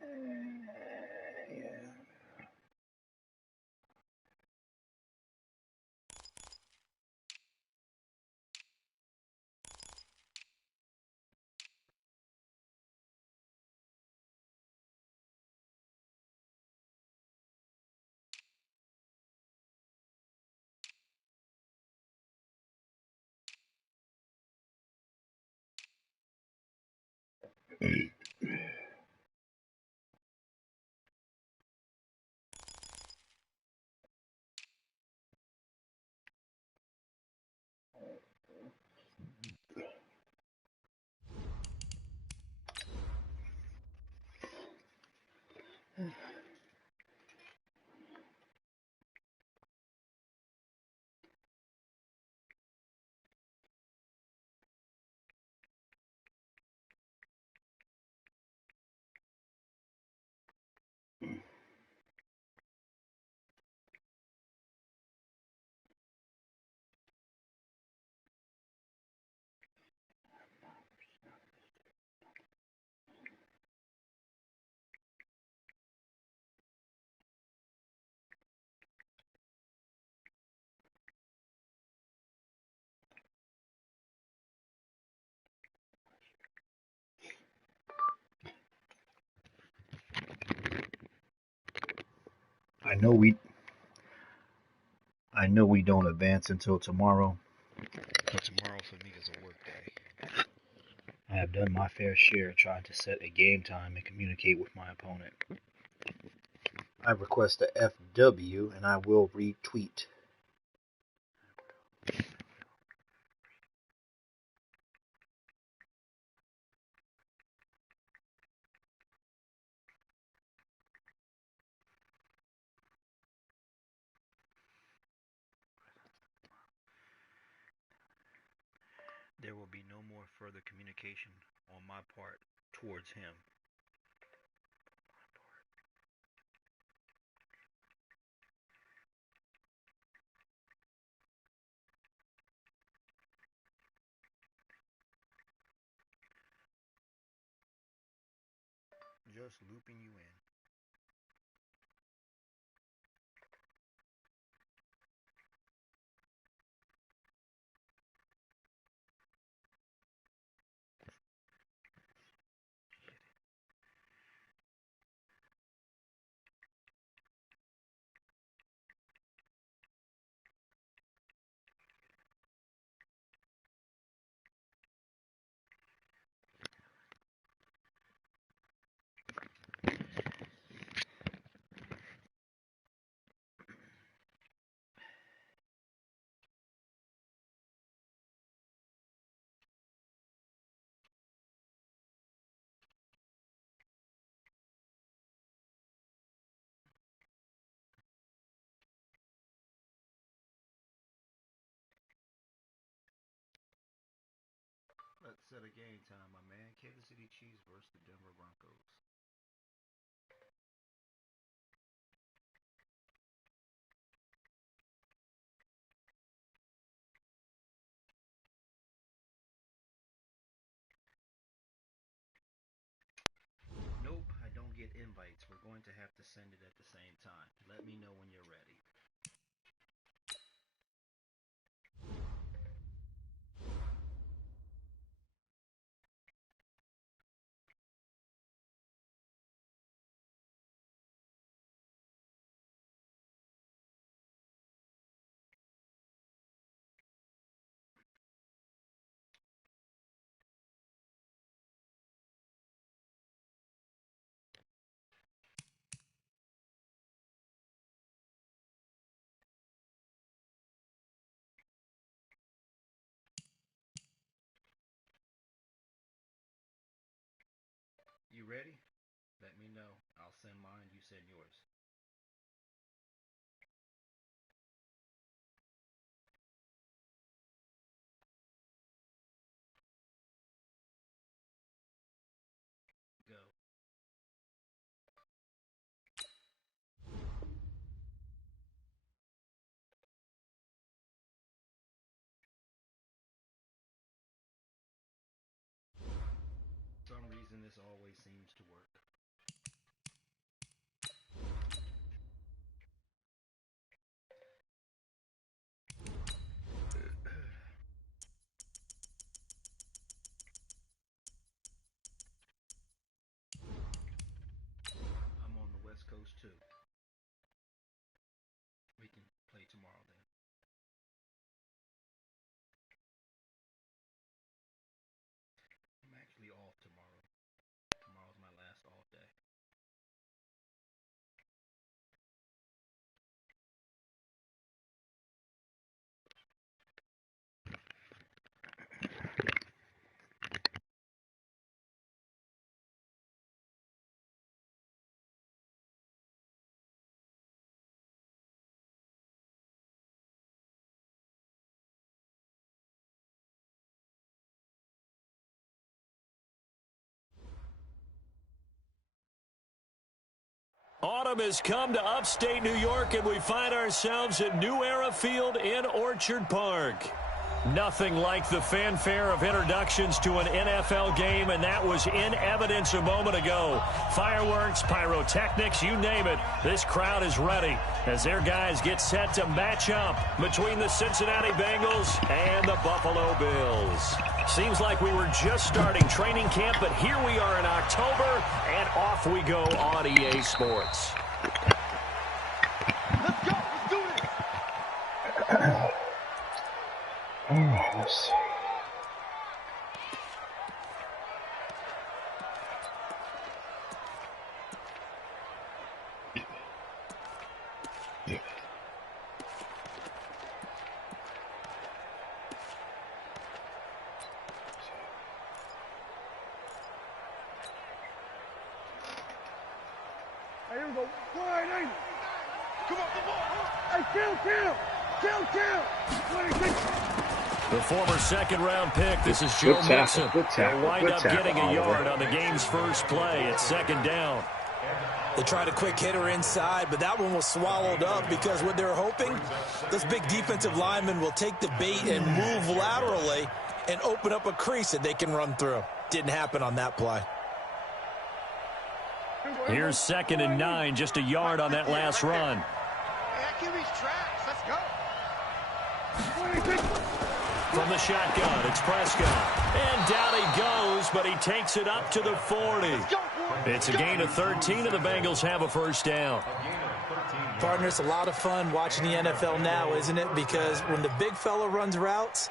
Yeah. I know we I know we don't advance until tomorrow, but tomorrow for me is a work day. I have done my fair share trying to set a game time and communicate with my opponent. I request a FW and I will retweet. There will be no more further communication on my part towards him. Just looping you in. Let's set a game time, my man. Kansas City Chiefs versus the Denver Broncos. Nope, I don't get invites. We're going to have to send it at the same time. Let me know when you're ready. You ready? Let me know. I'll send mine, you send yours. Go. For some reason this always seems to work. autumn has come to upstate New York, and we find ourselves at New Era Field in Orchard Park. Nothing like the fanfare of introductions to an NFL game, and that was in evidence a moment ago. Fireworks, pyrotechnics, you name it. This crowd is ready as their guys get set to match up between the Cincinnati Bengals and the Buffalo Bills. Seems like we were just starting training camp, but here we are in October, and off we go on EA Sports. Let's go. Let's do this. Let's see. Here we go. Wide angle. Come on, come on. Hey, kill. 26. The former second-round pick, this is Joe Mixon. They'll wind up getting a yard on the game's first play at second down. They tried a quick hitter inside, but that one was swallowed up because what they're hoping, this big defensive lineman will take the bait and move laterally and open up a crease that they can run through. Didn't happen on that play. Here's 2nd and 9, just a yard on that last run. Hey, that QB's tracks. Let's go. From the shotgun, it's Prescott. And down he goes, but he takes it up to the 40. It's a gain of 13, and the Bengals have a first down. Partner, it's a lot of fun watching the NFL now, isn't it? Because when the big fella runs routes,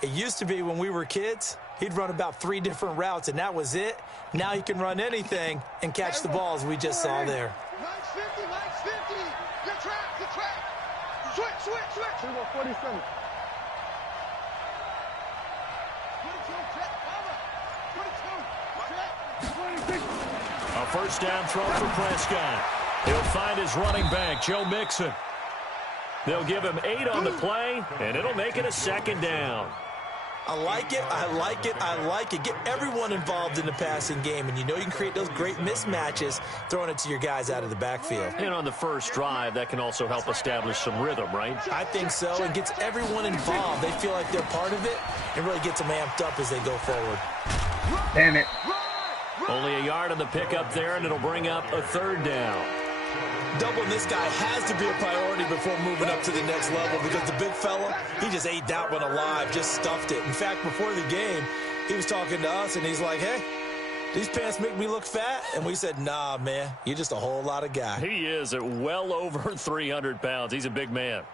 it used to be when we were kids, he'd run about 3 different routes, and that was it. Now he can run anything and catch the balls we just saw there. Max 50. Your track. Switch. Here we go, 47. 22. A first down throw for Prescott. He'll find his running back, Joe Mixon. They'll give him 8 on the play, and it'll make it a second down. I like it. Get everyone involved in the passing game, and you know you can create those great mismatches throwing it to your guys out of the backfield. And on the first drive, that can also help establish some rhythm, right? I think so. It gets everyone involved. They feel like they're part of it and really gets them amped up as they go forward. Damn it. Only a yard on the pickup there, and it'll bring up a 3rd down. Doubling this guy has to be a priority before moving up to the next level because the big fella, he just ate that one alive, just stuffed it. In fact, before the game, he was talking to us, and he's like, hey, these pants make me look fat? And we said, nah, man, you're just a whole lot of guy. He is at well over 300 pounds. He's a big man.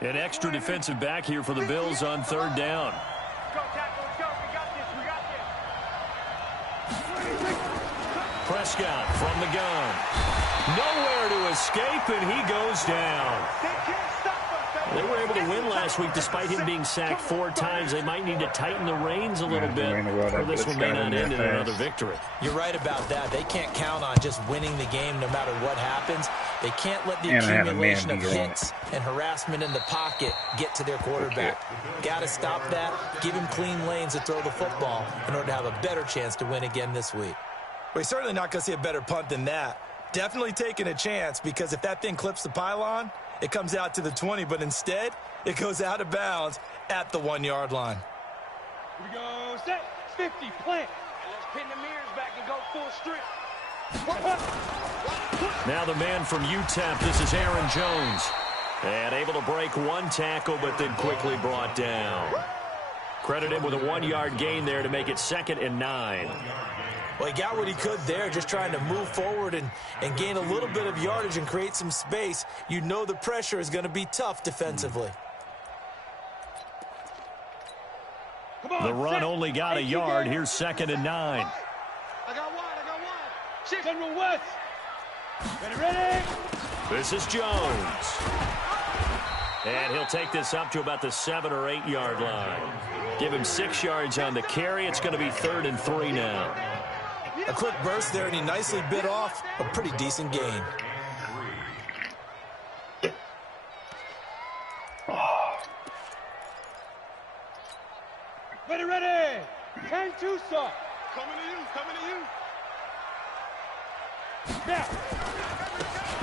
An extra defensive back here for the Bills on 3rd down. Prescott from the gun. Nowhere to escape, and he goes down. They were able to win last week despite him being sacked 4 times. They might need to tighten the reins a little bit, or this one may not end in another victory. You're right about that. They can't count on just winning the game no matter what happens. They can't let the accumulation of hits and harassment in the pocket get to their quarterback. Got to stop that, give him clean lanes to throw the football in order to have a better chance to win again this week. We're certainly not going to see a better punt than that. Definitely taking a chance because if that thing clips the pylon, it comes out to the 20, but instead, it goes out of bounds at the 1-yard line. Here we go, set, 50, plant. And let's pin the mirrors back and go full strip. Now the man from UTEP, this is Aaron Jones. And able to break 1 tackle, but then quickly brought down. Credit him with a 1-yard gain there to make it 2nd and 9. Well, he got what he could there, just trying to move forward and gain a little bit of yardage and create some space. You know the pressure is going to be tough defensively. The run only got a yard. Here's 2nd and 9. I got one. 6 on West. Ready? This is Jones. And he'll take this up to about the 7 or 8 yard line. Give him 6 yards on the carry. It's going to be 3rd and 3 now. A quick burst there, and he nicely bit off a pretty decent gain. Ready, ready. 10-2 stop. Coming to you, coming to you.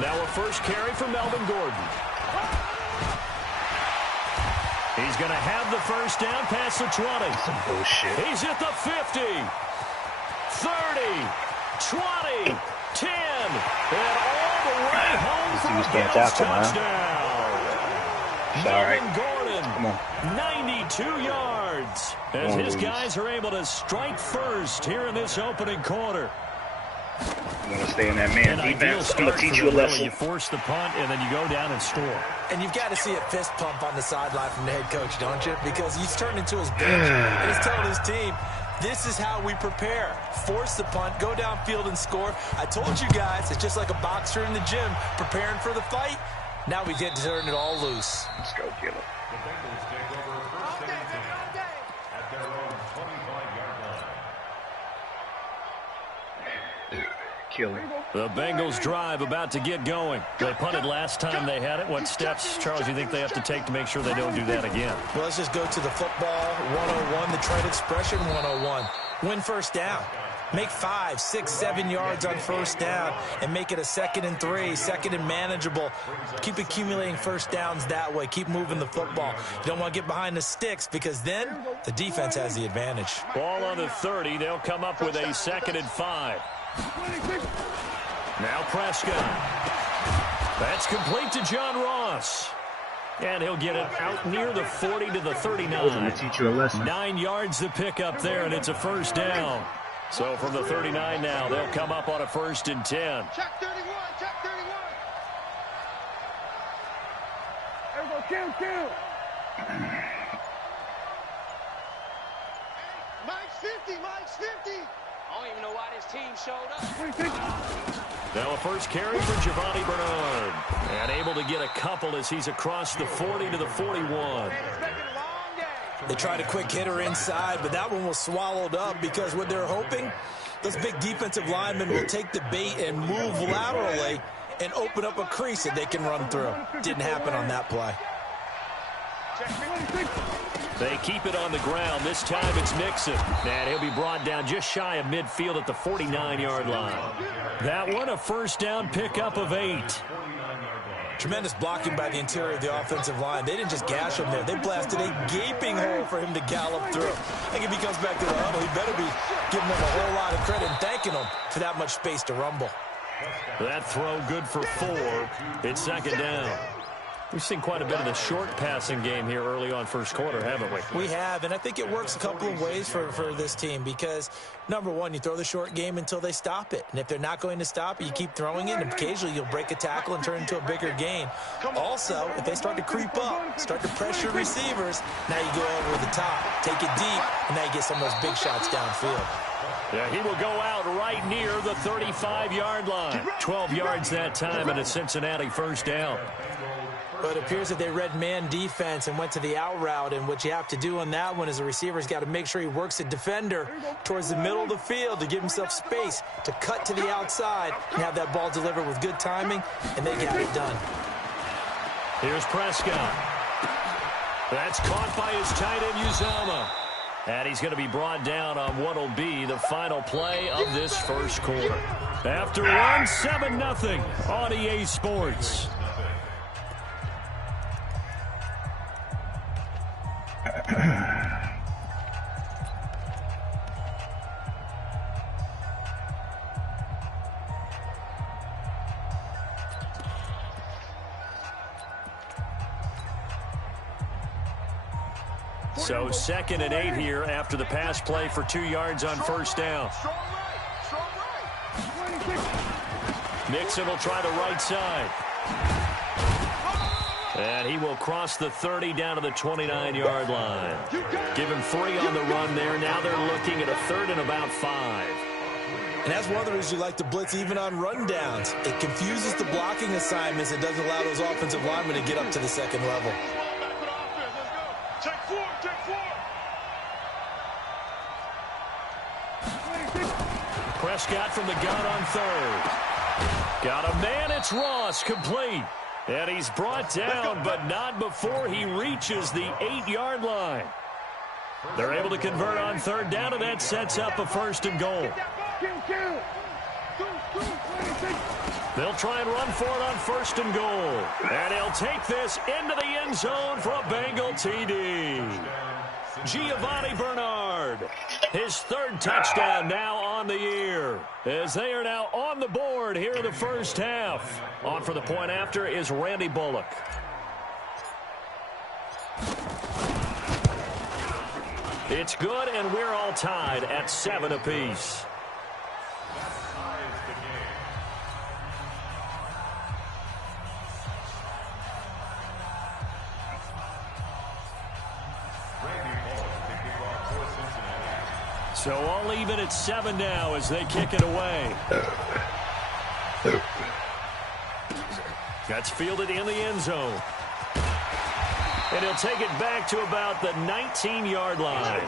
Now a first carry for Melvin Gordon. He's going to have the first down past the 20. Some bullshit. He's at the 50, 30, 20, 10, and all the way home for a Bills touchdown. Sorry. Melvin Gordon, Come on. 92 yards. As his guys are able to strike first here in this opening quarter. You want to stay in that man defense. I'm going to teach you a lesson. You force the punt, and then you go down and score. And you've got to see a fist pump on the sideline from the head coach, don't you? Because he's turned into his bench, and he's telling his team, this is how we prepare. Force the punt, go downfield and score. I told you guys, it's just like a boxer in the gym preparing for the fight. Now we get to turn it all loose. Let's go, Gilla. The Bengals drive about to get going. They punted last time they had it. What steps, Charles, you think they have to take to make sure they don't do that again? Well, let's just go to the football 101, the trade expression 101. Win first down. Make 5, 6, 7 yards on first down and make it a 2nd and 3, 2nd and manageable. Keep accumulating first downs that way. Keep moving the football. You don't want to get behind the sticks because then the defense has the advantage. Ball on the 30. They'll come up with a 2nd and 5. Now Prescott. That's complete to John Ross. And he'll get it out near the 40 to the 39. I was going to teach you a lesson. 9 yards to pick up there, and it's a first down. So from the 39 now, they'll come up on a 1st and 10. Check 31, check 31. There we go, kill. Mike's 50. I don't even know why this team showed up. Now a first carry for Giovanni Bernard. And able to get a couple as he's across the 40 to the 41. They tried a quick hitter inside, but that one was swallowed up because what they're hoping, those big defensive linemen will take the bait and move laterally and open up a crease that they can run through. Didn't happen on that play. They keep it on the ground. This time it's Mixon. And he'll be brought down just shy of midfield at the 49-yard line. That one a first down pickup of 8. Tremendous blocking by the interior of the offensive line. They didn't just gash him there. They blasted a gaping hole for him to gallop through. I think if he comes back to the huddle, he better be giving them a whole lot of credit and thanking them for that much space to rumble. That throw good for 4. It's 2nd down. We've seen quite a bit of the short passing game here early on first quarter, haven't we? We have, and I think it works a couple of ways for this team because, number one, you throw the short game until they stop it. And if they're not going to stop it, you keep throwing it, and occasionally you'll break a tackle and turn into a bigger gain. Also, if they start to creep up, start to pressure receivers, now you go over the top, take it deep, and now you get some of those big shots downfield. Yeah, he will go out right near the 35-yard line. 12 yards that time and a Cincinnati first down. But it appears that they read man defense and went to the out route, and what you have to do on that one is the receiver's got to make sure he works the defender towards the middle of the field to give himself space to cut to the outside and have that ball delivered with good timing, and they got it done. Here's Prescott. That's caught by his tight end, Uzomah. And he's going to be brought down on what will be the final play of this first quarter. After one, 7-0 on EA Sports. So 2nd and 8 here after the pass play for 2 yards on first down. Mixon will try the right side. And he will cross the 30 down to the 29-yard line. Give him 3 on the run there. Now they're looking at a 3rd and about 5. And that's one of the reasons you like to blitz even on rundowns. It confuses the blocking assignments. It doesn't allow those offensive linemen to get up to the second level. Prescott from the gun on 3rd. Got a man. It's Ross, complete. And he's brought down, but not before he reaches the 8-yard line. They're able to convert on third down, and that sets up a 1st and goal. They'll try and run for it on 1st and goal. And he'll take this into the end zone for a Bengal TD. Giovanni Bernard, his 3rd touchdown now on the year, as they are now on the board here in the first half. On for the point after is Randy Bullock. It's good, and we're all tied at 7 apiece. So all even at 7 now as they kick it away. That's fielded in the end zone. And he'll take it back to about the 19-yard line.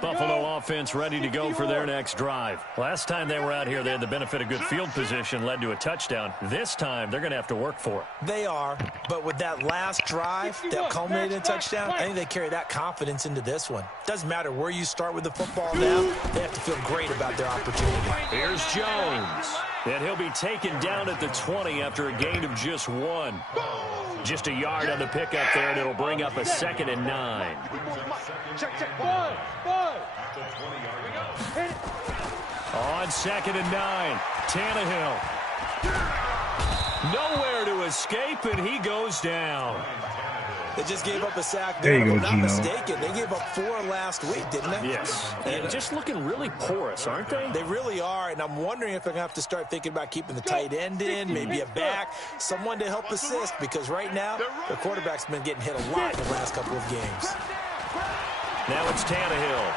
Buffalo offense ready to go for their next drive. Last time they were out here, they had the benefit of good field position, led to a touchdown. This time, they're going to have to work for it. They are, but with that last drive that culminated in a touchdown, I think they carry that confidence into this one. Doesn't matter where you start with the football now, they have to feel great about their opportunity. Here's Jones, and he'll be taken down at the 20 after a gain of just 1. Just a yard on the pickup there, and it'll bring up a 2nd and 9. Check. Ball. On 2nd and 9, Tannehill. Nowhere to escape, and he goes down. They just gave up a sack there. If You I'm go, not Gino. mistaken, they gave up 4 last week, didn't they? Yes. And just looking really porous, aren't they? They really are, and I'm wondering if they're going to have to start thinking about keeping the tight end in, maybe a back, someone to help assist, because right now, the quarterback's been getting hit a lot in the last couple of games. Now it's Tannehill.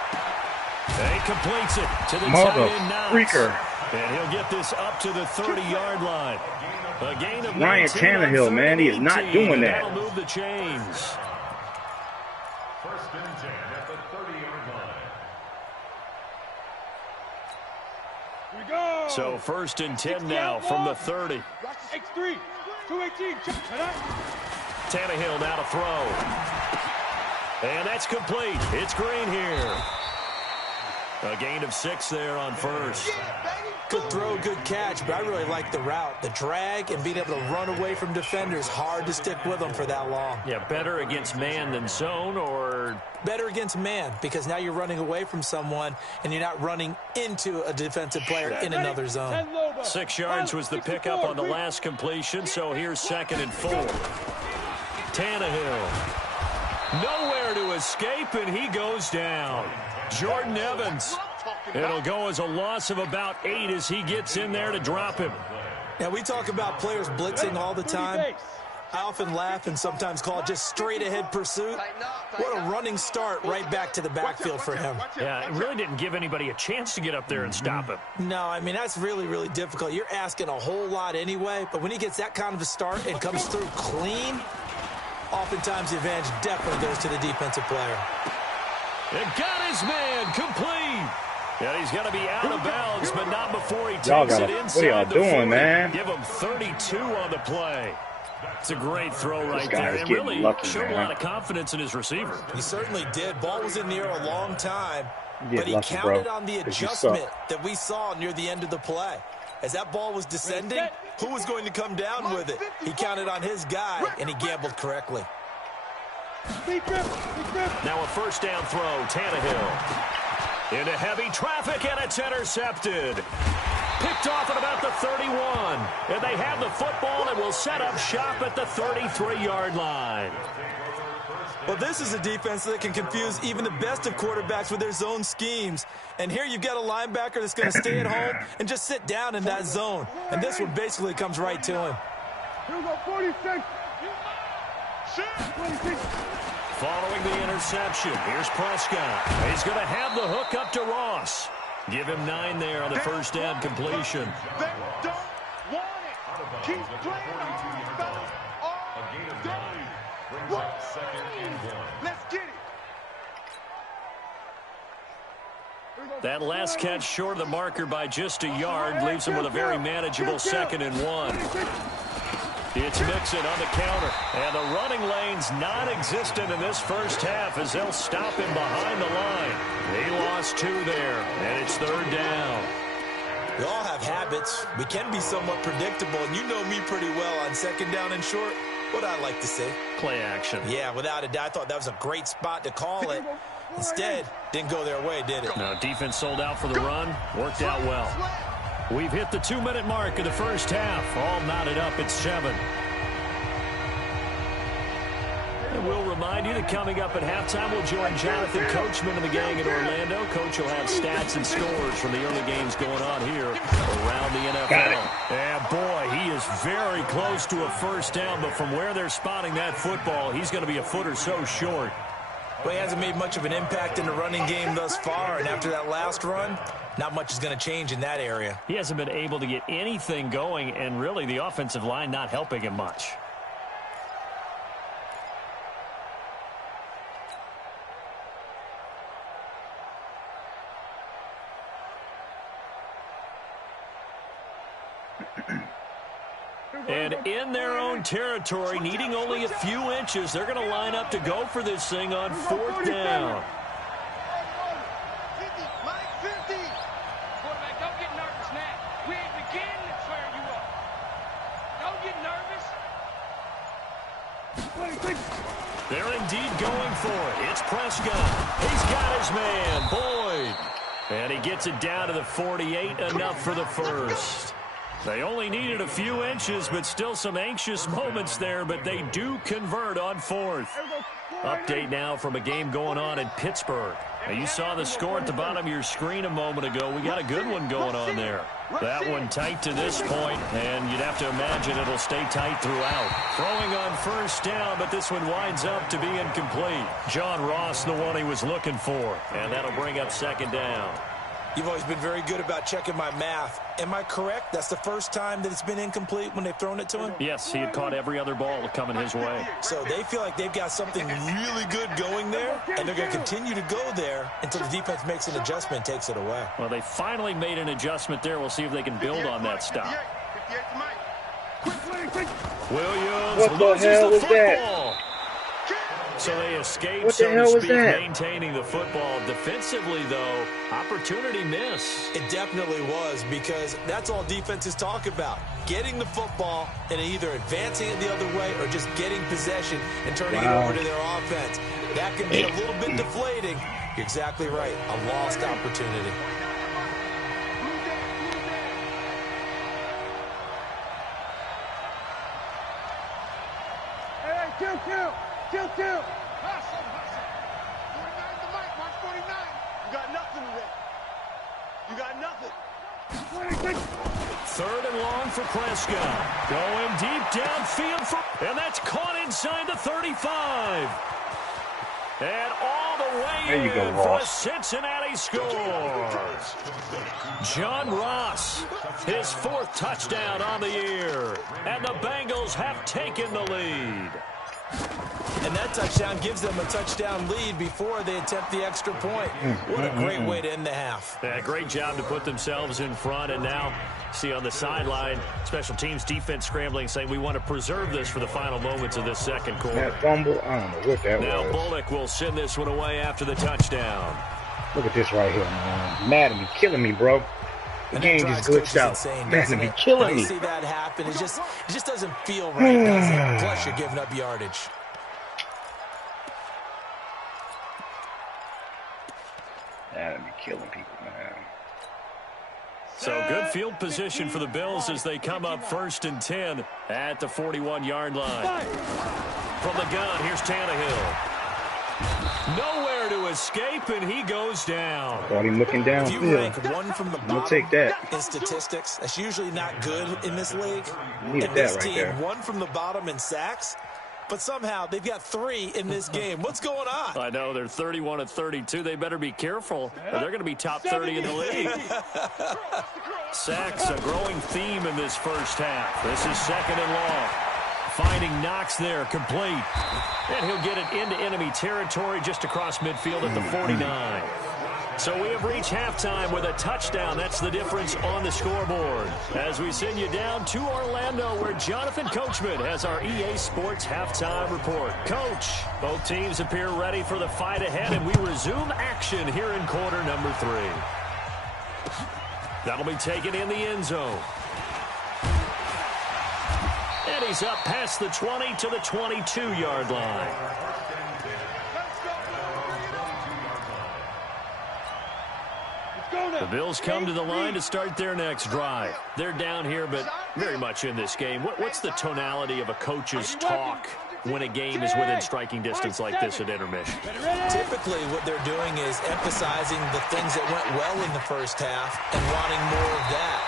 And he completes it to the tight end Knox. And he'll get this up to the 30-yard line. A gain of Ryan Tannehill, man, he is not doing that. That'll move the chains. 1st and 10 at the 30-yard line. So 1st and 10 now from the 30. X3, 218. Tannehill now to throw. And that's complete. It's Green here. A gain of 6 there on 1st. Good throw, good catch, but I really like the route. The drag and being able to run away from defenders, hard to stick with them for that long. Yeah, better against man than zone, or? Better against man, because now you're running away from someone and you're not running into a defensive player in another zone. 6 yards was the pickup on the last completion, so here's 2nd and 4. Tannehill. Nowhere to escape, and he goes down. Jordan Evans. It'll go as a loss of about 8 as he gets in there to drop him. Now, we talk about players blitzing all the time. I often laugh and sometimes call it just straight-ahead pursuit. What a running start right back to the backfield for him. Yeah, it really didn't give anybody a chance to get up there and stop him. No, I mean, that's really, really difficult. You're asking a whole lot anyway, but when he gets that kind of a start and comes through clean, oftentimes the advantage definitely goes to the defensive player. And got his man complete. And he's going to be out of bounds, but not before he takes it inside. What are y'all doing, 40. man? Give him 32 on the play. It's a great throw right guy there. is It getting really lucky, showed man. a lot of confidence in his receiver. He certainly did. Ball was in the air a long time, You but he lucky, counted bro, on the 'cause you adjustment suck. that we saw near the end of the play. As that ball was descending, who was going to come down with it? He counted on his guy, and he gambled correctly. Now a 1st down throw, Tannehill. Into heavy traffic, and it's intercepted. Picked off at about the 31. And they have the football and will set up shop at the 33-yard line. Well, this is a defense that can confuse even the best of quarterbacks with their zone schemes. And here you've got a linebacker that's going to stay at home and just sit down in that zone. And this one basically comes right to him. Here we go, 46. Following the interception, here's Prescott. He's going to have the hook up to Ross. Give him 9 there on the 1st down completion. They don't want it. Keep playing all day. Let's get it. That last catch short of the marker by just a yard leaves him with a very manageable 2nd and 1. It's Mixon on the counter, and the running lane's non-existent in this first half as they'll stop him behind the line. They lost 2 there, and it's 3rd down. We all have habits. We can be somewhat predictable, and you know me pretty well on 2nd down and short. What I like to say. Play action. Yeah, without a doubt, I thought that was a great spot to call it. Instead, didn't go their way, did it? No, defense sold out for the run. Worked out well. We've hit the 2-minute mark of the first half. All knotted up at 7. And we'll remind you that coming up at halftime, we'll join Jonathan Coachman and the gang in Orlando. Coach will have stats and scores from the early games going on here around the NFL. And boy, he is very close to a first down, but from where they're spotting that football, he's going to be a foot or so short. Well, he hasn't made much of an impact in the running game thus far, and after that last run, not much is going to change in that area. He hasn't been able to get anything going, and really the offensive line not helping him much. And in their own territory, needing only a few inches, they're going to line up to go for this thing on 4th down. Quarterback, don't get nervous now. We ain't beginning to swear you up. Don't get nervous. They're indeed going for it. It's Prescott. He's got his man, Boyd. And he gets it down to the 48, enough for the first. They only needed a few inches, but still some anxious moments there, but they do convert on 4th. Update now from a game going on in Pittsburgh. Now, you saw the score at the bottom of your screen a moment ago. We got a good one going on there. That one tight to this point, and you'd have to imagine it'll stay tight throughout. Throwing on first down, but this one winds up to be incomplete. John Ross, the one he was looking for, and that'll bring up 2nd down. You've always been very good about checking my math. Am I correct? That's the first time that it's been incomplete when they've thrown it to him? Yes, he had caught every other ball coming his way. So they feel like they've got something really good going there, and they're going to continue to go there until the defense makes an adjustment and takes it away. Well, they finally made an adjustment there. We'll see if they can build on that stop. Williams what the hell was that? So they escape, so to speak, maintaining the football. Defensively, though, opportunity miss. It definitely was, because that's all defenses talk about. Getting the football and either advancing it the other way or just getting possession and turning it over to their offense. That can be a little bit deflating. You're exactly right. A lost opportunity. Hey, kill. Hustle. 49 the mic, Mark 49. You got nothing today. You got nothing. 3rd and long for Prescott. Going deep downfield, and that's caught inside the 35. And all the way in for a Cincinnati score. John Ross, his 4th touchdown on the year. And the Bengals have taken the lead. And that touchdown gives them a touchdown lead before they attempt the extra point. What a great way to end the half. Yeah, great job to put themselves in front. And now, see on the sideline, special teams defense scrambling, saying we want to preserve this for the final moments of this second quarter. That fumble, I don't know what that was. Now Bullock will send this one away after the touchdown. Look at this right here, man. Madden be killing me, bro. The game just glitched out. Madden be killing me. See that happen. It just doesn't feel right, does it? Plus, you're giving up yardage. That'd be killing people, man. So good field position for the Bills as they come up 1st and 10 at the 41-yard line. From the gun, here's Tannehill. Nowhere to escape, and he goes down. Thought him looking down. If you rank one from the bottom take that. in statistics, that's usually not good in this league. And this right team, there. one from the bottom in sacks. But somehow they've got 3 in this game. What's going on? I know, they're 31 of 32. They better be careful, or they're going to be top 30 in the league. Sacks, a growing theme in this first half. This is 2nd and long. Finding Knox there, complete. And he'll get it into enemy territory just across midfield at the 49. So we have reached halftime with a touchdown. That's the difference on the scoreboard. As we send you down to Orlando, where Jonathan Coachman has our EA Sports halftime report. Coach, both teams appear ready for the fight ahead, and we resume action here in quarter number 3. That'll be taken in the end zone. And he's up past the 20 to the 22-yard line. The Bills come to the line to start their next drive. They're down here, but very much in this game. What's the tonality of a coach's talk when a game is within striking distance like this at intermission? Typically, what they're doing is emphasizing the things that went well in the first half and wanting more of that.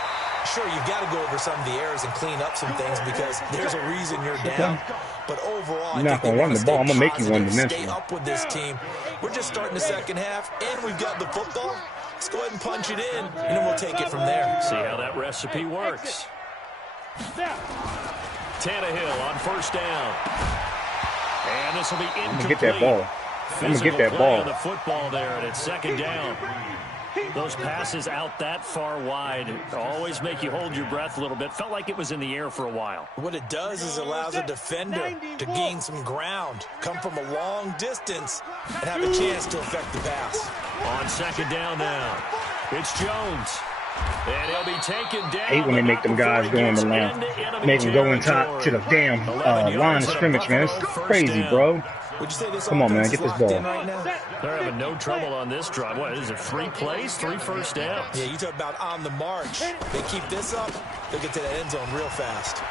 Sure, you've got to go over some of the errors and clean up some things because there's a reason you're down. But overall, you're not going to run the ball. I'm going to make you one-dimensional. Stay up with this team. We're just starting the second half, and we've got the football. Let's go ahead and punch it in, and then we'll take it from there. See how that recipe works. Tannehill on first down. And this will be incomplete. I'm going to get that ball. I'm going to get that ball. On the football there, and it's second down. Those passes out that far wide always make you hold your breath a little bit. Felt like it was in the air for a while. What it does is it allows a defender to gain some ground, come from a long distance, and have a chance to affect the pass. On second down now, it's Jones. And he'll be taken down. I hate when they make them guys go on the line. Make them go inside to the damn line of scrimmage, man. It's crazy, bro. Come on, man. Get this ball. They're having no trouble on this drive. What is it, 3 plays, 3 first downs? Yeah, you talk about on the march. They keep this up, they'll get to the end zone real fast.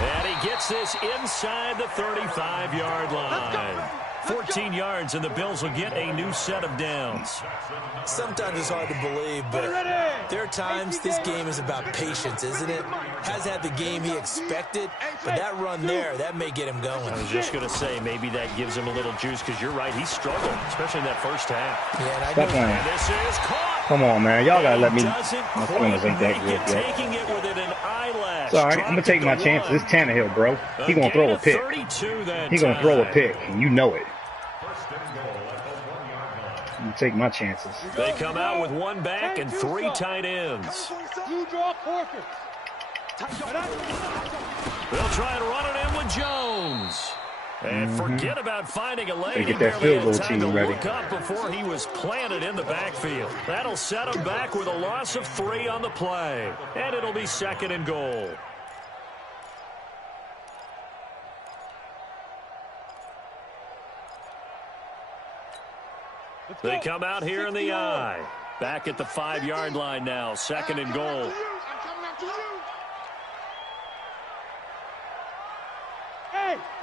And he gets this inside the 35-yard line. 14 yards, and the Bills will get a new set of downs. Sometimes it's hard to believe, but there are times this game is about patience, isn't it? Has had the game he expected, but that run there, that may get him going. I was just going to say, maybe that gives him a little juice, because you're right, he struggled, especially in that first half. Yeah, Stop playing. And this is caught. Come on, man. Y'all got to let me. My fingers ain't that good yet. Taking it within an eyelash. It's all right. I'm going to take my chances. It's Tannehill, bro. He going to throw a pick. He going to throw a pick, and you know it. I'm going to take my chances. They come out with 1 back and 3 tight ends. You draw Porker. They'll try and run it in with Jones. And forget about finding a lane. They get that field goal team ready. Look up before he was planted in the backfield. That'll set him back with a loss of 3 on the play. And it'll be second and goal. They come out here in the eye. Back at the 5-yard line now. Second and goal.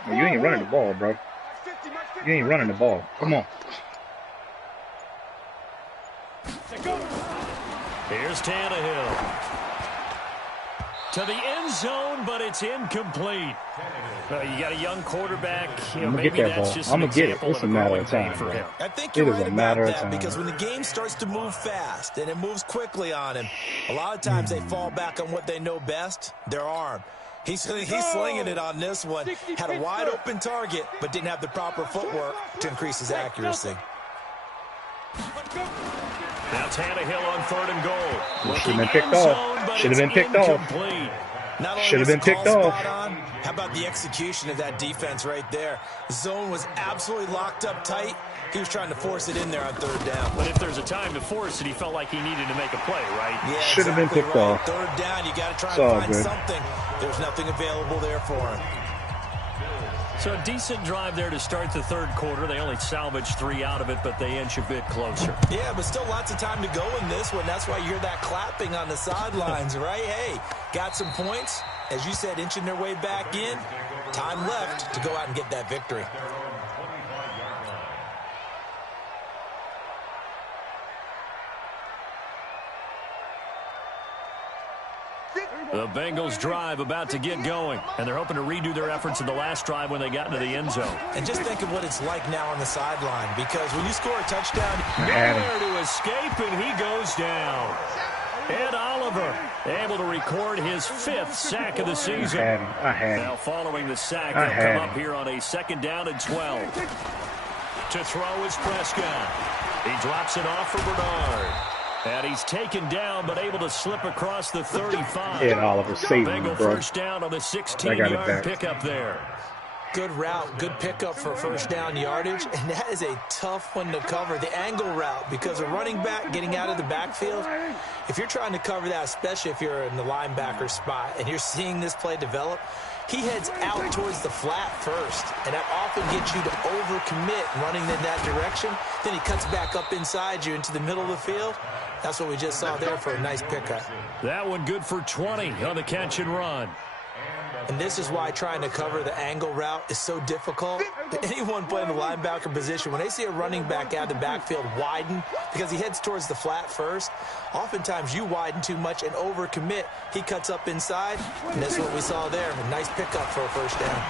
You ain't running the ball, bro. You ain't running the ball. Come on. Here's Tannehill. To the end zone, but it's incomplete. You got a young quarterback. I'm going to get that ball. I'm going to get it. It's a matter of time, bro. I think you're right about that because when the game starts to move fast and it moves quickly on him, a lot of times they fall back on what they know best, their arm. He's slinging it on this one. Had a wide open target, but didn't have the proper footwork to increase his accuracy. Now Tannehill on 3rd and goal. Should have been picked off. Should have been picked off. Should have been picked off. How about the execution of that defense right there? Zone was absolutely locked up tight. He was trying to force it in there on 3rd down. But if there's a time to force it, he felt like he needed to make a play, right? Yeah, should have been picked off. 3rd down, you got to try and find something. There's nothing available there for him. So a decent drive there to start the 3rd quarter. They only salvaged 3 out of it, but they inch a bit closer. Yeah, but still lots of time to go in this one. That's why you hear that clapping on the sidelines, right? Hey, got some points. As you said, inching their way back in. Time left to go out and get that victory. The Bengals drive about to get going, and they're hoping to redo their efforts in the last drive when they got into the end zone. And just think of what it's like now on the sideline, because when you score a touchdown, nowhere to escape, and he goes down. Ed Oliver able to record his 5th sack of the season. I had him. Now following the sack, they'll come up here on a 2nd down and 12. To throw is Prescott. He drops it off for Bernard. And he's taken down, but able to slip across the 35. Yeah, Oliver, save Bengal me, bro. first down on the 16-yard pickup there. Good route, good pickup for first down yardage, and that is a tough one to cover, the angle route, because a running back getting out of the backfield, if you're trying to cover that, especially if you're in the linebacker spot and you're seeing this play develop, he heads out towards the flat first, and that often gets you to overcommit running in that direction. Then he cuts back up inside you into the middle of the field. That's what we just saw there for a nice pickup. That one good for 20 on the catch and run. And this is why trying to cover the angle route is so difficult. Anyone playing the linebacker position, when they see a running back out of the backfield widen because he heads towards the flat first, oftentimes you widen too much and overcommit. He cuts up inside, and that's what we saw there. A nice pickup for a first down.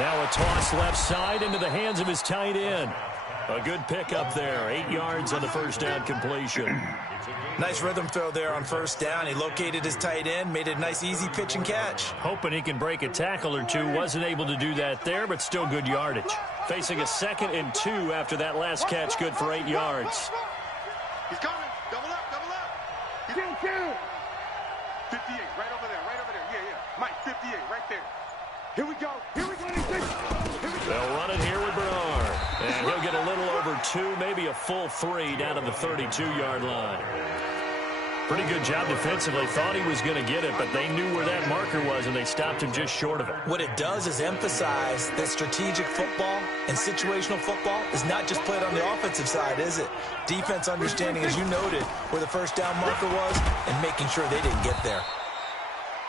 Now a toss left side into the hands of his tight end. A good pickup there, 8 yards on the first down completion. Nice rhythm throw there on first down. He located his tight end, made a nice easy pitch and catch. Hoping he can break a tackle or two. Wasn't able to do that there, but still good yardage. Facing a 2nd and 2 after that last catch, good for 8 yards. He's coming. Double up, double up. He's in 58, right over there, right over there. Yeah. Mike, 58, right there. Here we go. Here we go. They'll run it here with Bernard. And he'll get a little over 2, maybe a full 3 down to the 32-yard line. Pretty good job defensively. Thought he was going to get it, but they knew where that marker was, and they stopped him just short of it. What it does is emphasize that strategic football and situational football is not just played on the offensive side, is it? Defense understanding, as you noted, where the first down marker was and making sure they didn't get there.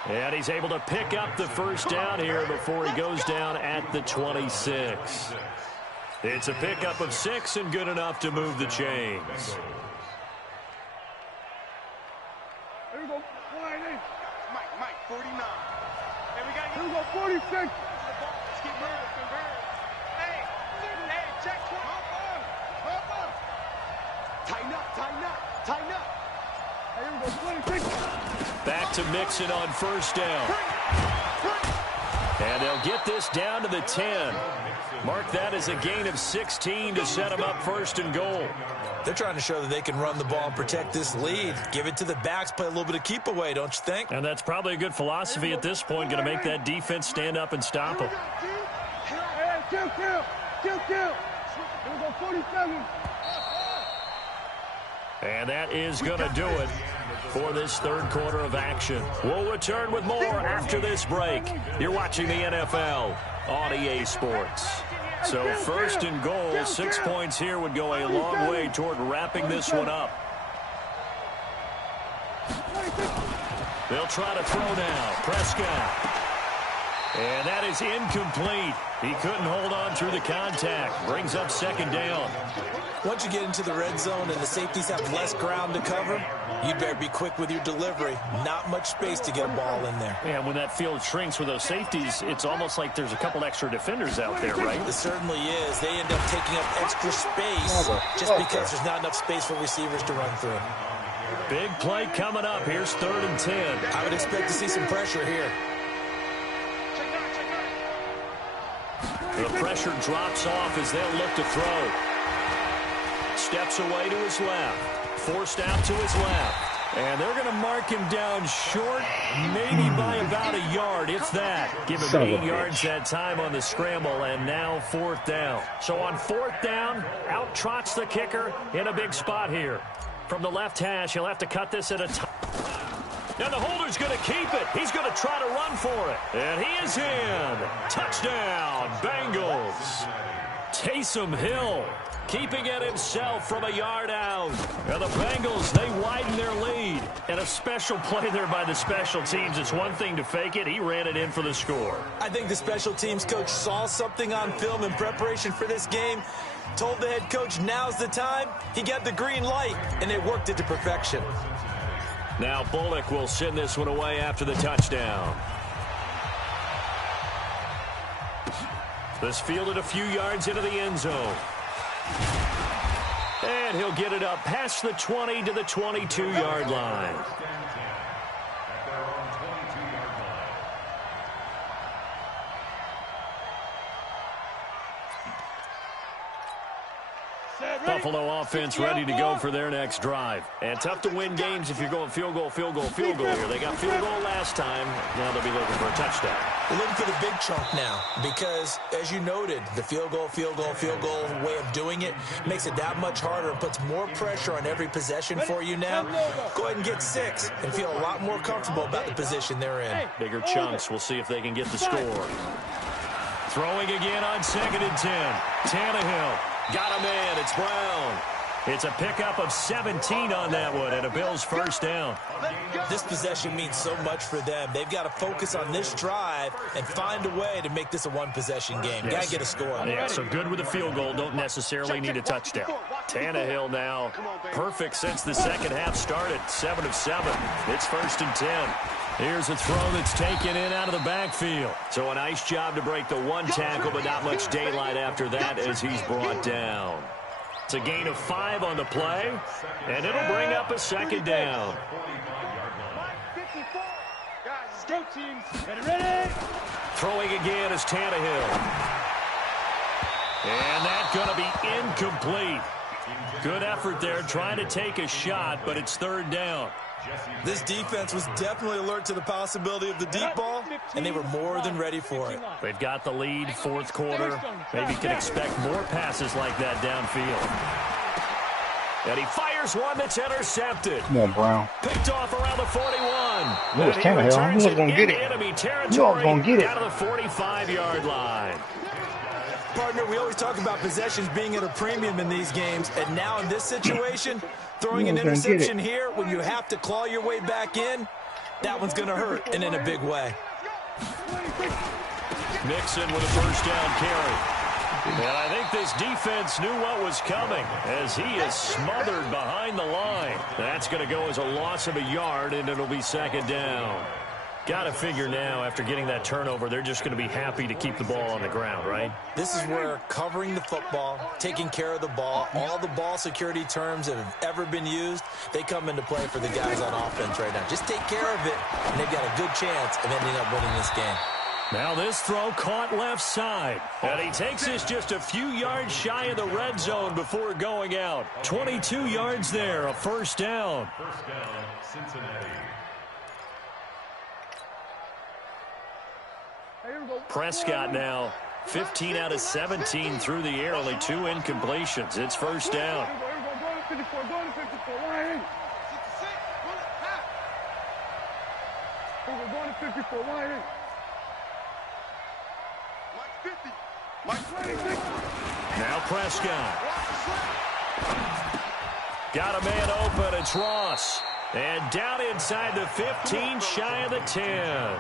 And he's able to pick up the first down here before he goes down at the 26. It's a pickup of 6 and good enough to move the chains. Here we go. Mike, 49. Hey, we got to get. Here we go, 46. Let's keep moving. Hey, check. Hop on. Tighten up. Here we go, 26. Back to Mixon on first down. And they'll get this down to the 10. Mark that as a gain of 16 to set them up 1st and goal. They're trying to show that they can run the ball and protect this lead. Give it to the backs, play a little bit of keep away, don't you think? And that's probably a good philosophy at this point, going to make that defense stand up and stop them. Kill. Here we go, 47. And that is going to do it for this 3rd quarter of action. We'll return with more after this break. You're watching the NFL on EA Sports. So 1st and goal, 6 points here would go a long way toward wrapping this one up. They'll try to throw now. Prescott. And that is incomplete. He couldn't hold on through the contact. Brings up 2nd down. Once you get into the red zone and the safeties have less ground to cover, you'd better be quick with your delivery. Not much space to get a ball in there. And when that field shrinks with those safeties, it's almost like there's a couple extra defenders out there, right? It certainly is. They end up taking up extra space just because there's not enough space for receivers to run through. Big play coming up. Here's 3rd and 10. I would expect to see some pressure here. The pressure drops off as they'll look to throw. Steps away to his left. Forced out to his left. And they're going to mark him down short, maybe by about a yard, if that. Give him 8 yards that time on the scramble, and now 4th down. So on 4th down, out trots the kicker in a big spot here. From the left hash, he'll have to cut this at a time. And the holder's going to keep it. He's going to try to run for it. And he is in. Touchdown, Bengals. Taysom Hill keeping it himself from a yard out. And the Bengals, they widen their lead. And a special play there by the special teams. It's one thing to fake it. He ran it in for the score. I think the special teams coach saw something on film in preparation for this game. Told the head coach now's the time. He got the green light, and they worked it to perfection. Now Bullock will send this one away after the touchdown. This fielded a few yards into the end zone. And he'll get it up past the 20 to the 22-yard line. Set. Buffalo offense ready to go for their next drive. And tough to win games if you're going field goal here. They got field goal last time. Now they'll be looking for a touchdown. They're looking for the big chunk now because, as you noted, the field goal way of doing it makes it that much harder and puts more pressure on every possession for you now. Go ahead and get 6 and feel a lot more comfortable about the position they're in. Bigger chunks. We'll see if they can get the score. Throwing again on 2nd and 10. Tannehill got a man. It's Brown. It's a pickup of 17 on that one and a Bills first down. This possession means so much for them. They've got to focus on this drive and find a way to make this a one-possession game. Got to get a score. Yeah, so good with a field goal. Don't necessarily need a touchdown. Tannehill now perfect since the second half started. 7 of 7. It's 1st and 10. Here's a throw that's taken in out of the backfield. So a nice job to break the one tackle, but not much daylight after that as he's brought down. It's a gain of 5 on the play, and it'll bring up a 2nd down. Throwing again is Tannehill. And that's going to be incomplete. Good effort there trying to take a shot, but it's 3rd down. This defense was definitely alert to the possibility of the deep ball, and they were more than ready for it. They've got the lead, 4th quarter. Maybe can expect more passes like that downfield. And he fires one that's intercepted. Come on, Brown. Picked off around the 41. It was Tannehill. He was going to get it. Enemy territory. He was going to get it. Down to the 45-yard line. Partner, we always talk about possessions being at a premium in these games, and now in this situation, throwing an interception here when you have to claw your way back in, that one's going to hurt, and in a big way. Mixon with a first down carry. And I think this defense knew what was coming as he is smothered behind the line. That's going to go as a loss of a yard, and it'll be 2nd down. Got to figure now, after getting that turnover, they're just going to be happy to keep the ball on the ground, right? This is where covering the football, taking care of the ball, all the ball security terms that have ever been used, they come into play for the guys on offense right now. Just take care of it, and they've got a good chance of ending up winning this game. Now this throw caught left side. And he takes this just a few yards shy of the red zone before going out. 22 yards there, a first down. First down, Cincinnati. Prescott now 15 out of 17 through the air, only 2 incompletions. It's first down. Now Prescott. Got a man open. It's Ross. And down inside the 15, shy of the 10.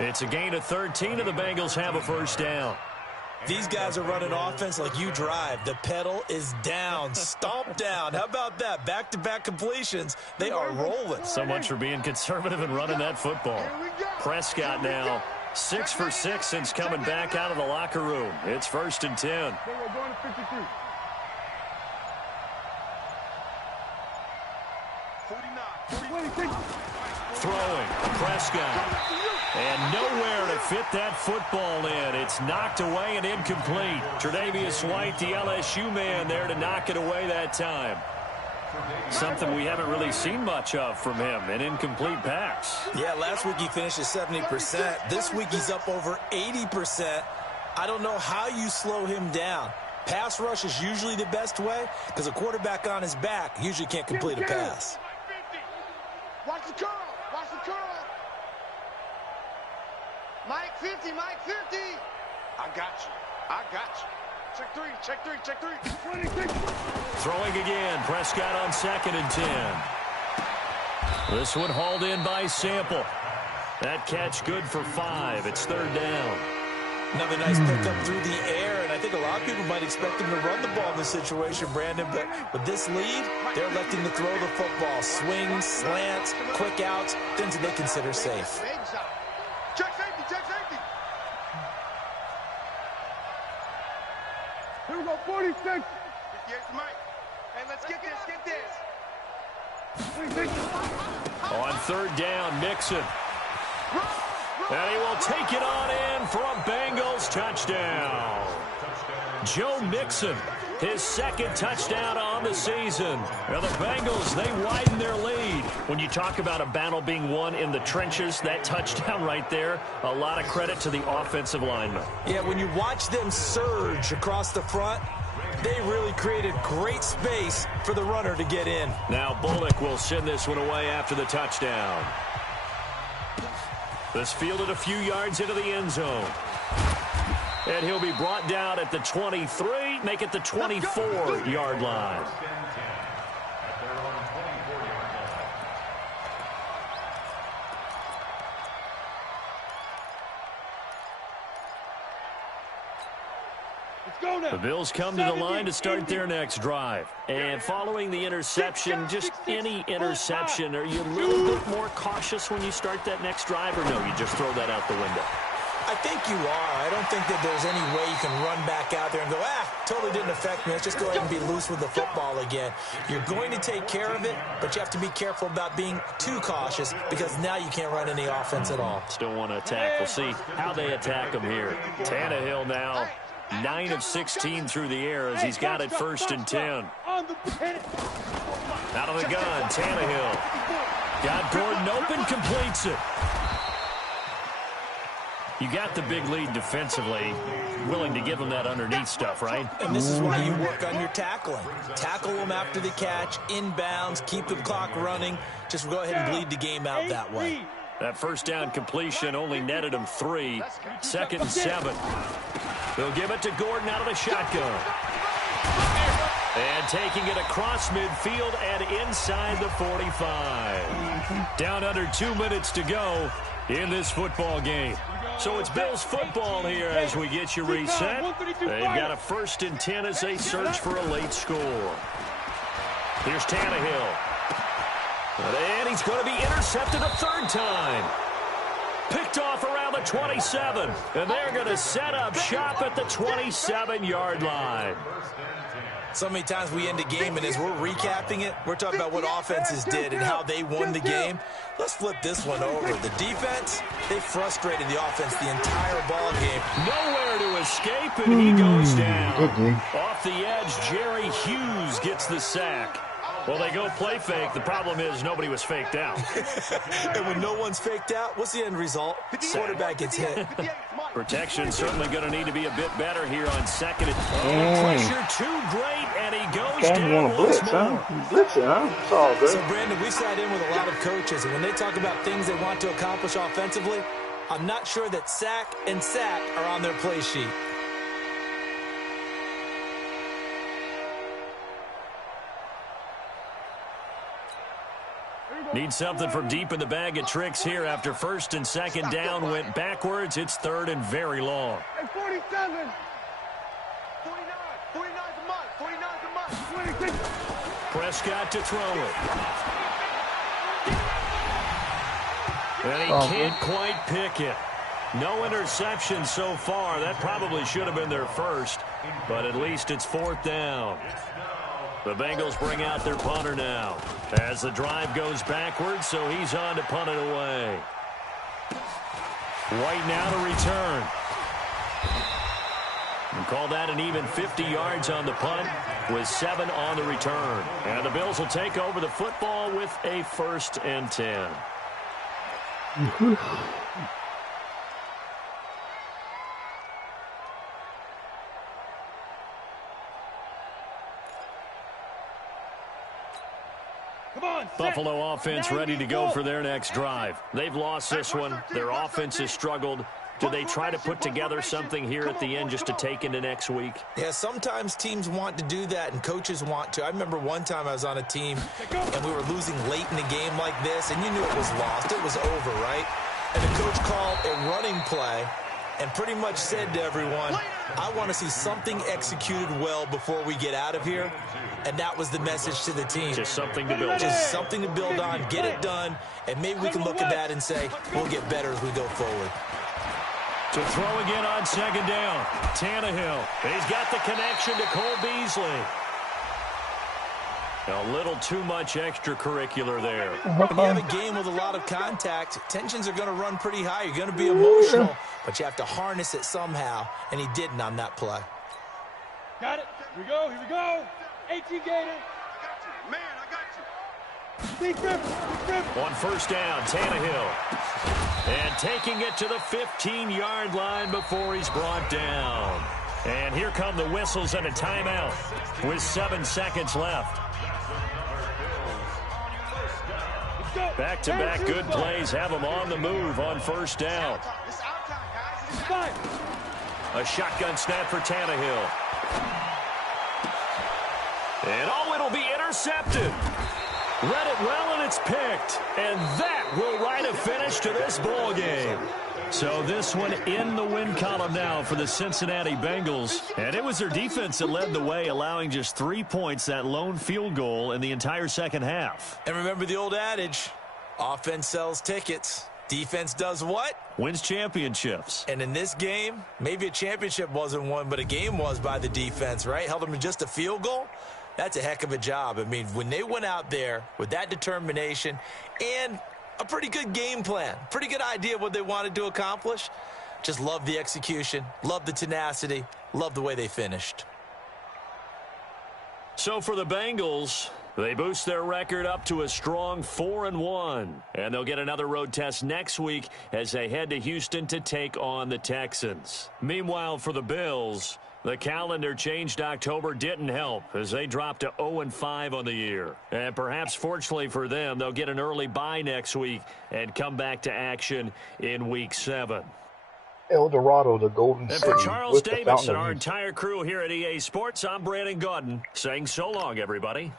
It's a gain of 13, and the Bengals have a first down. These guys are running offense like you drive. The pedal is down, stomp down. How about that? Back-to-back completions. They are rolling. So much for being conservative and running that football. Prescott now 6 for 6 since coming back out of the locker room. It's 1st and 10. Throwing, Prescott. And nowhere to fit that football in. It's knocked away and incomplete. Tre'Davious White, the LSU man, there to knock it away that time. Something we haven't really seen much of from him, an incomplete pass. Yeah, last week he finished at 70%. This week he's up over 80%. I don't know how you slow him down. Pass rush is usually the best way because a quarterback on his back usually can't complete a pass. Watch the curl. Watch the curl. Mike 50, Mike 50. I got you. I got you. Check 3, check 3, check 3. Throwing again. Prescott on 2nd and 10. This one hauled in by Sample. That catch good for 5. It's 3rd down. Another nice pickup through the air, and I think a lot of people might expect him to run the ball in this situation, Brandon, but with this lead, they're electing to throw the football. Swings, slants, quick outs, things that they consider safe. Check safety, check safety. Here we go, 46. 58 to Mike. Hey, let's get this, On 3rd down, Mixon. And he will take it on in for a Bengals touchdown. Joe Mixon his second touchdown on the season. Now the Bengals, they widen their lead. When you talk about a battle being won in the trenches, that touchdown right there, a lot of credit to the offensive linemen. Yeah, when you watch them surge across the front, they really created great space for the runner to get in. Now Bullock will send this one away after the touchdown. This fielded a few yards into the end zone. And he'll be brought down at the 23, make it the 24-yard line. The Bills come to the line to start their next drive. And following the interception, just any interception, are you a little bit more cautious when you start that next drive, or no, you just throw that out the window? I think you are. I don't think that there's any way you can run back out there and go, totally didn't affect me. Let's just go ahead and be loose with the football again. You're going to take care of it, but you have to be careful about being too cautious because now you can't run any offense at all. Still want to attack. We'll see how they attack him here. Tannehill now 9 of 16 through the air as he's got it 1st and 10. Out of the gun, Tannehill. Got Gordon open, completes it. You got the big lead defensively, willing to give them that underneath stuff, right? And this is why you work on your tackling. Tackle them after the catch, inbounds, keep the clock running. Just go ahead and bleed the game out that way. That first down completion only netted him 3. 2nd and 7. They'll give it to Gordon out of the shotgun. And taking it across midfield and inside the 45. Down under 2 minutes to go in this football game. So it's Bills football here as we get you reset. They've got a 1st and 10 as they search for a late score. Here's Tannehill. And he's going to be intercepted a 3rd time. Picked off around the 27. And they're going to set up shop at the 27-yard line. So many times we end a game, and as we're recapping it, we're talking about what offenses did and how they won the game. Let's flip this one over. The defense, they frustrated the offense the entire ball game. Nowhere to escape, and he goes down. Off the edge, Jerry Hughes gets the sack. Well, they go play fake. The problem is nobody was faked out. And when no one's faked out, what's the end result? Quarterback gets hit. Protection certainly going to need to be a bit better here on 2nd. Pressure too great, and he goes down once more. Blitzing, huh? It's all good. So, Brandon, we sat in with a lot of coaches, and when they talk about things they want to accomplish offensively, I'm not sure that sack and sack are on their play sheet. Need something from deep in the bag of tricks here after 1st and 2nd down went backwards. It's 3rd and very long. 47. 49. 49's a month. 49's a month. 26. Prescott to throw it. And he can't quite pick it. No interception so far. That probably should have been their first, but at least it's 4th down. The Bengals bring out their punter now as the drive goes backwards, so he's on to punt it away. White now to return. And call that an even 50 yards on the punt with 7 on the return. And the Bills will take over the football with a 1st and 10. Buffalo offense ready to go for their next drive. They've lost this one. Their offense has struggled. Do they try to put together something here at the end just to take into next week? Yeah, sometimes teams want to do that and coaches want to. I remember one time I was on a team and we were losing late in a game like this, and you knew it was lost. It was over, right? And the coach called a running play and pretty much said to everyone, I want to see something executed well before we get out of here. And that was the message to the team. Just something to build on. Just something to build on, get it done, and maybe we can look at that and say, we'll get better as we go forward. To throw again on 2nd down. Tannehill. He's got the connection to Cole Beasley. A little too much extracurricular there. When you have a game with a lot of contact, tensions are going to run pretty high. You're going to be emotional, but you have to harness it somehow, and he didn't on that play. Got it. Here we go. Here we go. 18 Gator. I got you. Man, I got you. Big rip. On first down, Tannehill. And taking it to the 15-yard line before he's brought down. And here come the whistles and a timeout with 7 seconds left. Back-to-back good plays have them on the move on first down. A shotgun snap for Tannehill. And it'll be intercepted. Read it well, and it's picked. And that will write a finish to this ball game. So this one in the win column now for the Cincinnati Bengals. And it was their defense that led the way, allowing just 3 points, that lone field goal in the entire second half. And remember the old adage, offense sells tickets. Defense does what? Wins championships. And in this game, maybe a championship wasn't won, but a game was by the defense, right? Held them to just a field goal. That's a heck of a job. I mean, when they went out there with that determination and a pretty good game plan, pretty good idea of what they wanted to accomplish, just love the execution, love the tenacity, love the way they finished. So for the Bengals, they boost their record up to a strong 4-1. And they'll get another road test next week as they head to Houston to take on the Texans. Meanwhile, for the Bills, the calendar changed October didn't help as they dropped to 0-5 on the year. And perhaps fortunately for them, they'll get an early bye next week and come back to action in Week 7. El Dorado, the Golden City. And for Charles with the Davis Fountain and of our Youth. entire crew here at EA Sports, I'm Brandon Gaudin saying so long, everybody.